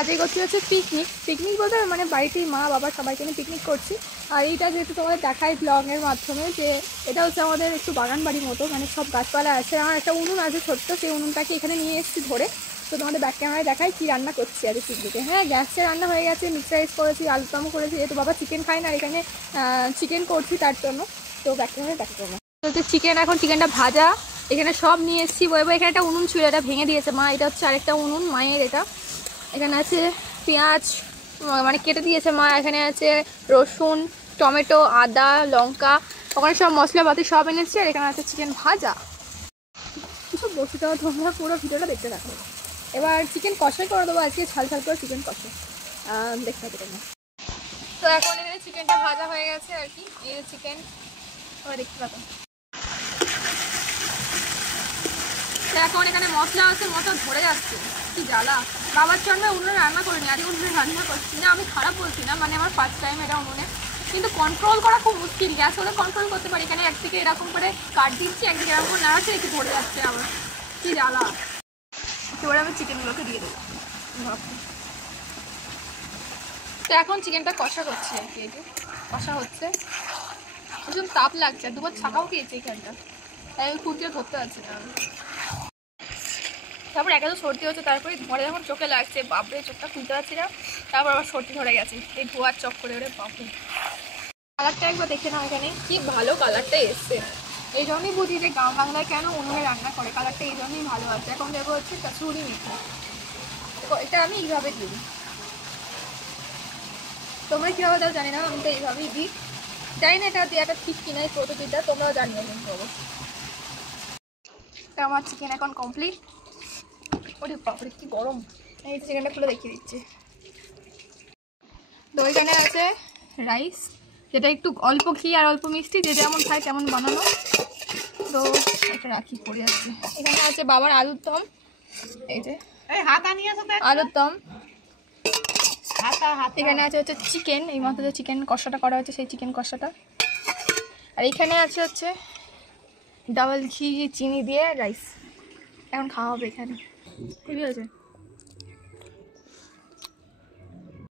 আজকে করছি হচ্ছে পিকনিক বলতে মানে বাড়িতেই মা বাবা সবাইকে নিয়ে পিকনিক করছি। আর এইটা যেহেতু তোমাদের দেখাই ব্লগের মাধ্যমে যে এটা হচ্ছে আমাদের একটু বাগান বাড়ির মতো, মানে সব গাছপালা আছে। আমার একটা উনুন আছে ছোট্ট, সেই উনুনটাকে এখানে নিয়ে এসেছি ধরে। তো তোমাদের ব্যাক ক্যামেরায় দেখাই কী রান্না করছি আজকে পিকনিকে। হ্যাঁ, গ্যাসে রান্না হয়ে গেছে, মিক্সড রাইস করেছি, আলুদম করেছি, যেহেতু বাবা চিকেন খায় না, এখানে চিকেন করছি তার জন্য। তো ব্যাক ক্যামেরায় দেখা করবো তো চিকেন, এখন চিকেনটা ভাজা এখানে সব নিয়ে এসেছি। এখানে একটা উনুন ছিল, এটা ভেঙে দিয়েছে মা। এটা হচ্ছে আরেকটা উনুন মায়ের। এটা এখানে আছে পেঁয়াজ, মানে কেটে দিয়েছে মা। এখানে আছে রসুন, টমেটো, আদা, লঙ্কা, ওখানে সব মশলাপাতি সব এনেছে। আর এখানে আছে চিকেন ভাজা। সব বসে দেওয়া, তোমরা পুরো ভিডিওটা দেখতে থাকো। এবার চিকেন কষাই করে দেবো আজকে, ঝাল ঝাল করে চিকেন কষা দেখতে থাকো তোমরা। তো এখন এখানে চিকেনটা ভাজা হয়ে গেছে আর কি। এই চিকেন দেখতে পাবো। এখন এখানে মশলা আছে, মশলা ধরে যাচ্ছে, কি জ্বালা। বাবার জন্য উনুনে রান্না করিনি, আজকে উনুনে রান্না করছি না। আমি খারাপ বলছি না, মানে আমার ফার্স্ট টাইম এটা উনুনে, কিন্তু কন্ট্রোল করা খুব মুশকিল। গ্যাস হলে কন্ট্রোল করতে পারি, এখানে একদিকে এরকম করে কাট দিচ্ছি, একদিকে এরকম করে নাড়াচ্ছে, একটু ধরে যাচ্ছে আবার, কি জ্বালা। এবারে আমি চিকেনগুলোকে দিয়ে দেবো। তো এখন চিকেনটা কষা করছি আর কি। এই যে কষা হচ্ছে, ভীষণ তাপ লাগছে, দুবার ছাকাও খেয়েছি এখানটা, তাই আমি খুঁটিয়ে ধরতে পারছি না। তারপর একা তো সর্দি হচ্ছে, তারপরে ধরে যখন চোখে লাগছে, বাপরে চোখটা খুলতে পারছি না। তারপর আবার সর্দি ধরে গেছে এই ধোয়ার চক করে। ওরে বাপরে, কালারটা একবার দেখে নাও, এখানে কি ভালো কালারটা এসছে। এই জন্যই বুঝি যে গ্রাম বাংলায় কেন উনুনে রান্না করে, কালারটা এই জন্যই ভালো আছে। এখন দেবো হচ্ছে কাসুরি মেথি, এটা আমি এইভাবে দিই। তোমরা কীভাবে দাও জানি না, আমি তো এইভাবেই দিই। জানি না এটা দেওয়াটা ঠিক কিনা, এই পদ্ধতিটা তোমরাও জানিও কিন্তু অবশ্যই। আমার চিকেন এখন কমপ্লিট। ওরে বাপরে কি গরম। এই চিকেনটা খুলে দেখিয়ে দিচ্ছি। তো ওইখানে আছে রাইস, যেটা একটু অল্প ঘি আর অল্প মিষ্টি, যে যেমন খায় তেমন বানানো। তো এটা রাখি পড়ে যাচ্ছে। এখানে আছে বাবার আলুর দম, এই যে আলুর দম। এখানে আছে হচ্ছে চিকেন, এই মাত্র যে চিকেন কষাটা করা হয়েছে সেই চিকেন কষাটা। আর এখানে আছে হচ্ছে ডাবল ঘি চিনি দিয়ে রাইস। এখন খাওয়া হবে এখানে, ঠিক আছে।